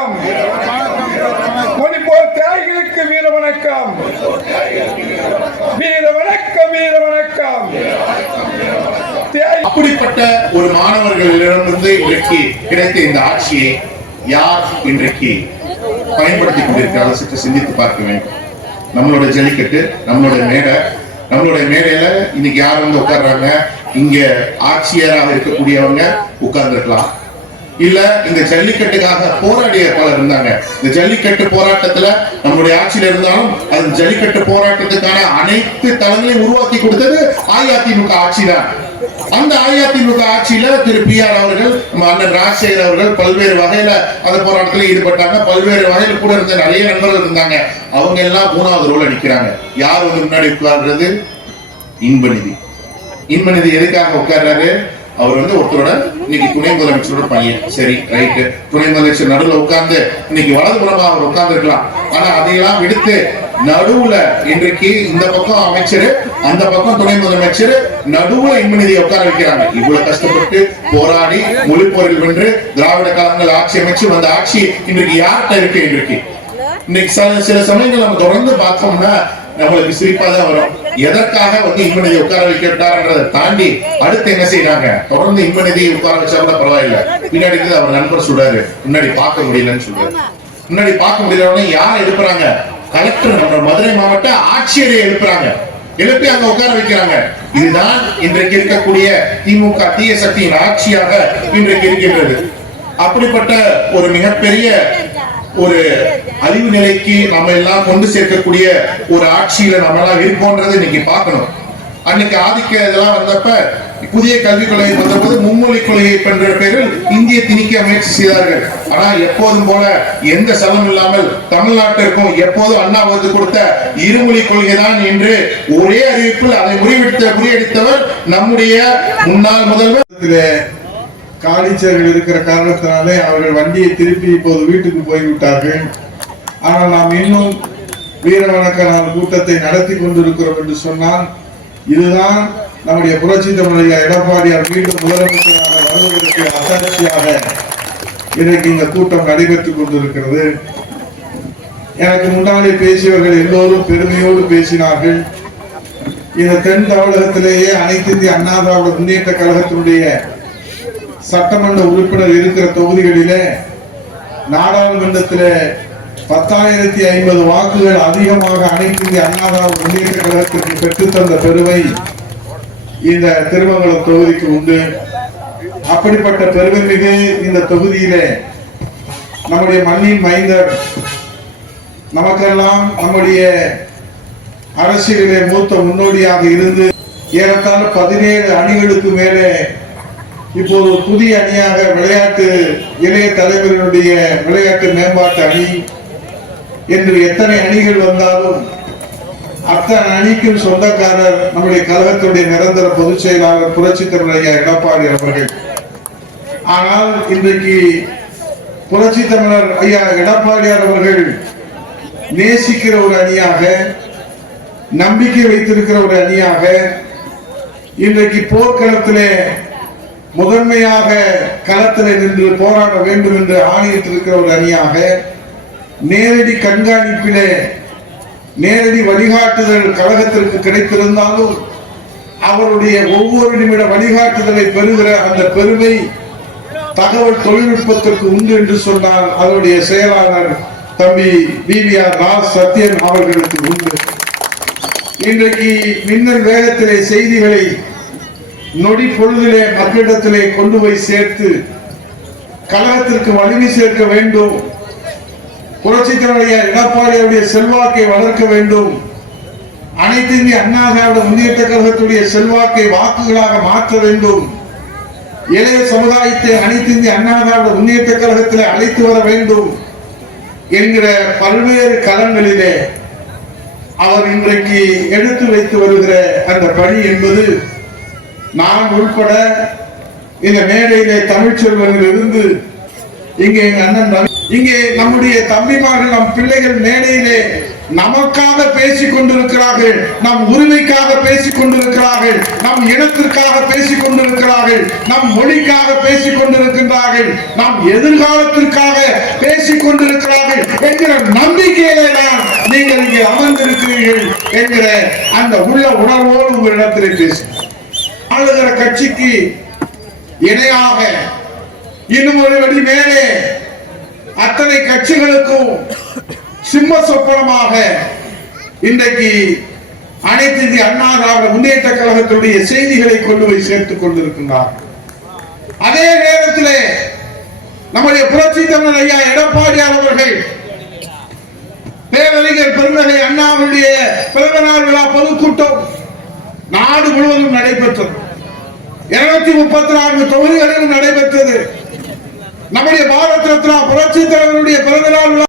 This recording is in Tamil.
வணக்கம். மணிப்போர் தியாகிகளுக்கு வீர வணக்கம். வீர வணக்கம் வீர வணக்கம். அப்படிப்பட்ட ஒரு மாணவர்களிடமிருந்து இன்றைக்கு கிடைத்த இந்த ஆட்சியை யார் இன்றைக்கு பயன்படுத்திக் கொண்டிருக்கிறார்கள் சற்று சிந்தித்து பார்க்க வேண்டும். நம்மளோட ஜல்லிக்கட்டு நம்மளோட மேடை நம்மளுடைய மேடையில இன்னைக்கு யார் வந்து உட்கார்றாங்க? இங்க ஆட்சியராக இருக்கக்கூடியவங்க உட்கார்ந்துருக்கலாம். இல்ல இந்த ஜல்லிக்கட்டுக்காக போராடிய பலர் இருந்தாங்க. இந்த ஜல்லிக்கட்டு போராட்டத்துல நம்மளுடைய ஆட்சியில இருந்தாலும் அந்த ஜல்லிக்கட்டு போராட்டத்துக்கான அனைத்து தளங்களையும் உருவாக்கி கொடுத்தது அஇஅதிமுக ஆட்சி தான் அந்த அஇஅதிமுக ஆட்சியில திரு பி ஆர் அவர்கள் நம்ம அண்ணன் ராஜசேகர் அவர்கள் பல்வேறு வகையில அந்த போராட்டத்தில் ஈடுபட்டாங்க. பல்வேறு வகையில கூட இருந்த நிறைய நண்பர்கள் இருந்தாங்க. அவங்க எல்லாம் மூணாவது ரோல நிக்கிறாங்க. யார் வந்து முன்னாடி உட்கார்றது? இன்பநிதி. இன்பநிதி எதுக்காக உட்கார்றாரு? அவர் வந்து ஒருத்தரோட இன்னைக்கு துணை முதலமைச்சரோட பையன் சரி ரைட்டு துணை முதலமைச்சர் நடுவுல உட்கார்ந்து இன்னைக்கு வலது புறமா அவர் உட்கார்ந்து இருக்கலாம் ஆனா அதையெல்லாம் விடுத்து நடுவுல இன்றைக்கு இந்த பக்கம் அமைச்சர் அந்த பக்கம் துணை முதலமைச்சர் நடுவுல இன்மநிதியை உட்கார வைக்கிறாங்க. இவ்வளவு கஷ்டப்பட்டு போராடி மொழிப்போரில் வென்று திராவிட காலங்கள் ஆட்சி அமைச்சு வந்த ஆட்சி இன்றைக்கு யார்கிட்ட இருக்கு இன்றைக்கு? இன்னைக்கு சில சில சமயங்கள் நம்ம தொடர்ந்து பார்த்தோம்னா நம்மளுக்கு சிரிப்பா தான் வரும். எதற்காக வந்து இன்பநிதி உட்கார வைக்கிறான்றதை தாண்டி அடுத்து என்ன செய்யறாங்க தொடர்ந்து இன்பநிதி உட்கார வச்சா கூட பரவாயில்ல. பின்னாடி இருந்து அவர் நண்பர் சொல்றாரு. முன்னாடி பார்க்க முடியலன்னு சொல்றாரு. முன்னாடி பார்க்க முடியலன்னு யார் எழுப்புறாங்க? கலெக்டர் நம்ம மதுரை மாவட்ட ஆட்சியரை எழுப்புறாங்க. எழுப்பி அங்க உட்கார வைக்கிறாங்க. இதுதான் இன்றைக்கு இருக்கக்கூடிய திமுக தீய சக்தியின் ஆட்சியாக இன்றைக்கு இருக்கின்றது. அப்படிப்பட்ட ஒரு மிகப்பெரிய ஒரு அறிவு நிலைக்கு நம்ம எல்லாம் கொண்டு சேர்க்கக்கூடிய ஒரு ஆட்சியில நம்ம எல்லாம் இருக்கோன்றதை இன்னைக்கு பார்க்கணும். அன்னைக்கு ஆதிக்க இதெல்லாம் வந்தப்ப புதிய கல்விக் கொள்கை வந்தபோது மும்மொழி கொள்கை என்ற பெயரில் இந்திய திணிக்க முயற்சி செய்தார்கள். ஆனா எப்போதும் போல எந்த சலம் இல்லாமல் தமிழ்நாட்டிற்கும் எப்போதும் அண்ணா வகுத்து கொடுத்த இருமொழி கொள்கை தான் என்று ஒரே அறிவிப்பில் அதை முறியடித்த முறியடித்தவர் நம்முடைய முன்னாள் முதல்வர். காலிச்சர்கள் இருக்கிற காரணத்தினாலே அவர்கள் வண்டியை திருப்பி இப்போது வீட்டுக்கு போய்விட்டார்கள். ஆனால் நாம் இன்னும் வீர வணக்க நாள் கூட்டத்தை நடத்தி கொண்டிருக்கிறோம் என்று சொன்னால் இதுதான் நம்முடைய புரட்சி தமிழையா எடப்பாடியார் மீண்டும் முதலமைச்சராக வருவதற்கு அசாட்சியாக இன்றைக்கு இந்த கூட்டம் நடைபெற்றுக் கொண்டிருக்கிறது. எனக்கு முன்னாலே பேசியவர்கள் எல்லோரும் பெருமையோடு பேசினார்கள். இந்த தென் தமிழகத்திலேயே அனைத்து இந்திய அண்ணா திராவிட முன்னேற்ற கழகத்தினுடைய சட்டமன்ற உறுப்பினர் இருக்கிற தொகுதிகளிலே நாடாளுமன்றத்திலே பத்தாயிரத்தி ஐம்பது வாக்குகள் அதிகமாக அனைத்து இந்திய அண்ணா முன்னேற்ற கழகத்திற்கு பெற்றுத்தந்த பெருமை இந்த திருமங்கலம் தொகுதிக்கு உண்டு. அப்படிப்பட்ட பெருமை மிகு இந்த தொகுதியிலே நம்முடைய மண்ணின் மைந்தர் நமக்கெல்லாம் நம்முடைய அரசியலிலே மூத்த முன்னோடியாக இருந்து ஏறத்தாழ பதினேழு அணிகளுக்கு மேலே இப்போது ஒரு புதிய அணியாக விளையாட்டு இளைய தலைவரினுடைய விளையாட்டு மேம்பாட்டு அணி என்று எத்தனை அணிகள் வந்தாலும் அத்தனை அணிக்கும் சொந்தக்காரர் நம்முடைய கழகத்துடைய நிரந்தர பொதுச் செயலாளர் புரட்சி தமிழக எடப்பாடி அவர்கள். ஆனால் இன்றைக்கு புரட்சி தமிழர் ஐயா எடப்பாடியார் அவர்கள் நேசிக்கிற ஒரு அணியாக நம்பிக்கை வைத்திருக்கிற ஒரு அணியாக இன்றைக்கு போர்க்களத்திலே முதன்மையாக களத்தில் நின்று போராட வேண்டும் என்று ஆணையிட்டிருக்கிற ஒரு அணியாக நேரடி கண்காணிப்பிலே நேரடி வழிகாட்டுதல் கழகத்திற்கு கிடைத்திருந்தாலும் அவருடைய ஒவ்வொரு நிமிட வழிகாட்டுதலை பெறுகிற அந்த பெருமை தகவல் தொழில்நுட்பத்திற்கு உண்டு என்று சொன்னால் அதனுடைய செயலாளர் தம்பி பிவிஆர் ராஜ் சத்யன் அவர்களுக்கு உண்டு. இன்றைக்கு மின்னல் வேகத்திலே செய்திகளை நொடி பொழுதிலே மக்களிடத்திலே கொண்டு போய் சேர்த்து கழகத்திற்கு வலிமை சேர்க்க வேண்டும். புரட்சி எடப்பாடியுடைய செல்வாக்கை வளர்க்க வேண்டும். அனைத்து இந்திய அண்ணா திராவிட முன்னேற்ற கழகத்துடைய செல்வாக்கை வாக்குகளாக மாற்ற வேண்டும். இளைய சமுதாயத்தை அனைத்து இந்திய அண்ணா திராவிட முன்னேற்ற கழகத்தில் அழைத்து வர வேண்டும் என்கிற பல்வேறு களங்களிலே அவர் இன்றைக்கு எடுத்து வைத்து வருகிற அந்த பணி என்பது நான் உட்பட இந்த மேடையிலே தமிழ்ச்செல்வனிலிருந்து இங்கே எங்க அண்ணன் இங்கே நம்முடைய தம்பிமார்கள் நம் பிள்ளைகள் மேடையிலே நமக்காக பேசிக் கொண்டிருக்கிறார்கள். நம் உரிமைக்காக பேசிக் கொண்டிருக்கிறார்கள். நம் இனத்திற்காக பேசிக் கொண்டிருக்கிறார்கள். நம் மொழிக்காக பேசிக் கொண்டிருக்கின்றார்கள். நம் எதிர்காலத்திற்காக பேசிக் கொண்டிருக்கிறார்கள் என்கிற நம்பிக்கையிலே தான் நீங்கள் இங்கே அமர்ந்திருக்கிறீர்கள் என்கிற அந்த உள்ள உணர்வோடு உங்களிடத்திலே பேசுகிறேன். ஆளுகிற கட்சிக்கு இணையாக இன்னும் ஒரு வழி மேலே அத்தனை கட்சிகளுக்கும் சிம்ம சொப்பனமாக இன்றைக்கு அனைத்து இந்திய அண்ணா திராவிட முன்னேற்ற கழகத்தினுடைய செய்திகளை கொண்டு போய் சேர்த்துக் கொண்டிருக்கின்றார். அதே நேரத்தில் நம்முடைய புரட்சி தமிழர் ஐயா எடப்பாடியார் அவர்கள் பேரறிஞர் பெருந்தகை அண்ணாவுடைய பிறந்த நாள் விழா பொதுக்கூட்டம் நாடு முழுவதும் நடைபெற்றது. இருநூத்தி முப்பத்தி நான்கு தொகுதிகளிலும் நடைபெற்றது. நம்முடைய பாரத ரத்னா புரட்சி தலைவருடைய பிறந்த நாள்